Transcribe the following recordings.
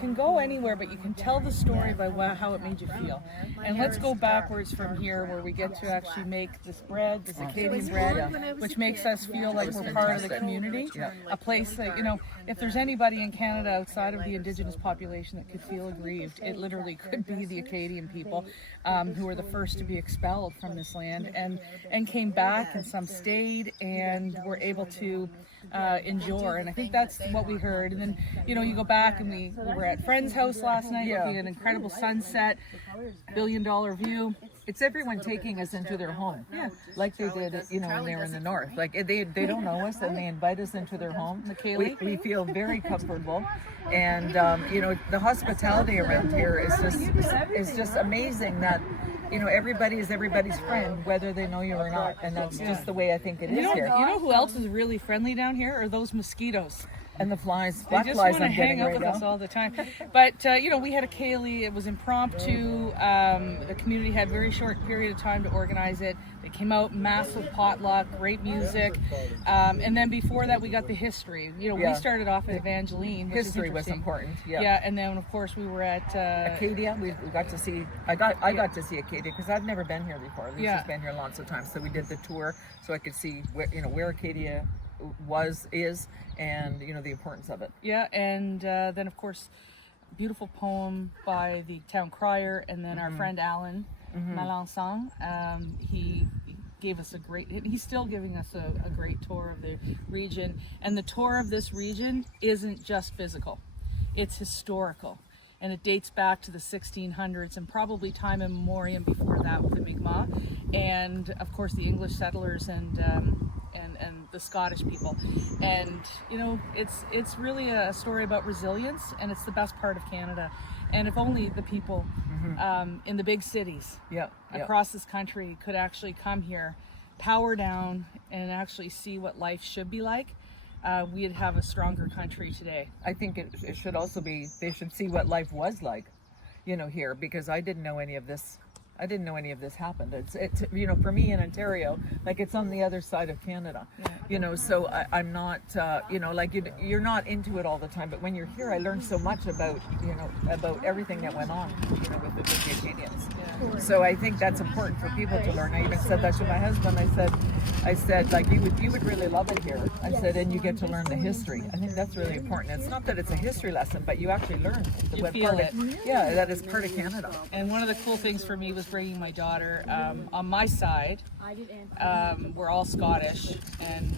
can go anywhere, but you can tell the story by how it made you feel. And let's go backwards from here, where we get to actually make this bread, this Acadian bread, which makes us feel like we're part of the community. A place that, you know, if there's anybody in Canada outside of the Indigenous population that could feel aggrieved, it literally could be the Acadian people, who were the first to be expelled from this land and came back, and some stayed and were able to endure. And I think that's what we heard. And then, you know, you go back, and we were at Friend's house last night, looking at an incredible sunset, billion-dollar view. It's everyone taking us into their home, like they did, you know, when they were in the north. Like they don't know us, and they invite us into their home. We feel very comfortable, and you know, the hospitality around here is just amazing. That, you know, everybody is everybody's friend, whether they know you or not, and that's just the way I think it is here. You know who else is really friendly down here? Are those mosquitoes. And the flies, they just want to hang out with us all the time. But you know, we had a ceilidh. It was impromptu. The community had a very short period of time to organize it. They came out, massive potluck, great music, and then before that, we got the history. You know, we started off at Evangeline. History was important. And then of course we were at Acadia. We got to see. I got to see Acadia because I've never been here before. Lisa's been here lots of times, so we did the tour so I could see where Acadia is, and you know, the importance of it. And then of course, beautiful poem by the town crier, and then our friend Alan Malençon, he gave us he's still giving us a great tour of the region. And the tour of this region isn't just physical, it's historical, and it dates back to the 1600s and probably time immemorial before that with the Mi'kmaq, and of course the English settlers and the Scottish people. And you know, it's really a story about resilience, and it's the best part of Canada. And if only the people in the big cities across this country could actually come here, power down, and actually see what life should be like, we'd have a stronger country today. I think it should also be, they should see what life was like, you know, here, because I didn't know any of this. Happened. It's you know, for me in Ontario, like, it's on the other side of Canada, you know, so I'm not, you know, like, you're not into it all the time, but when you're here, I learned so much about, you know, about everything that went on, you know, with the Acadians. So I think that's important for people to learn. I even said that to my husband. I said, like, you would really love it here. I said, and you get to learn the history. I think that's really important. It's not that it's a history lesson, but you actually learn that is part of Canada. And one of the cool things for me was bringing my daughter. On my side, we're all Scottish, and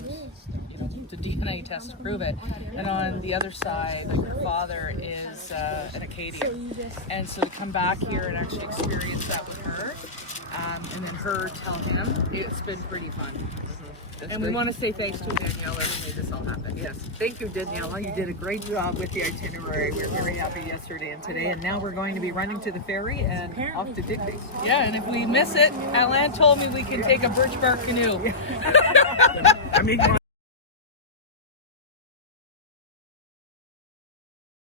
you know, the DNA test to prove it. And on the other side, her father is an Acadian, and so to come back here and actually experience that with her, and then her tell him, it's been pretty fun. And we want to say thanks to Daniela who made this all happen. Yes, thank you, Daniela. You did a great job with the itinerary. We were very happy yesterday and today, and now we're going to be running to the ferry and off to Digby. Yeah, and if we miss it, Alan told me we can take a birch bark canoe. I mean.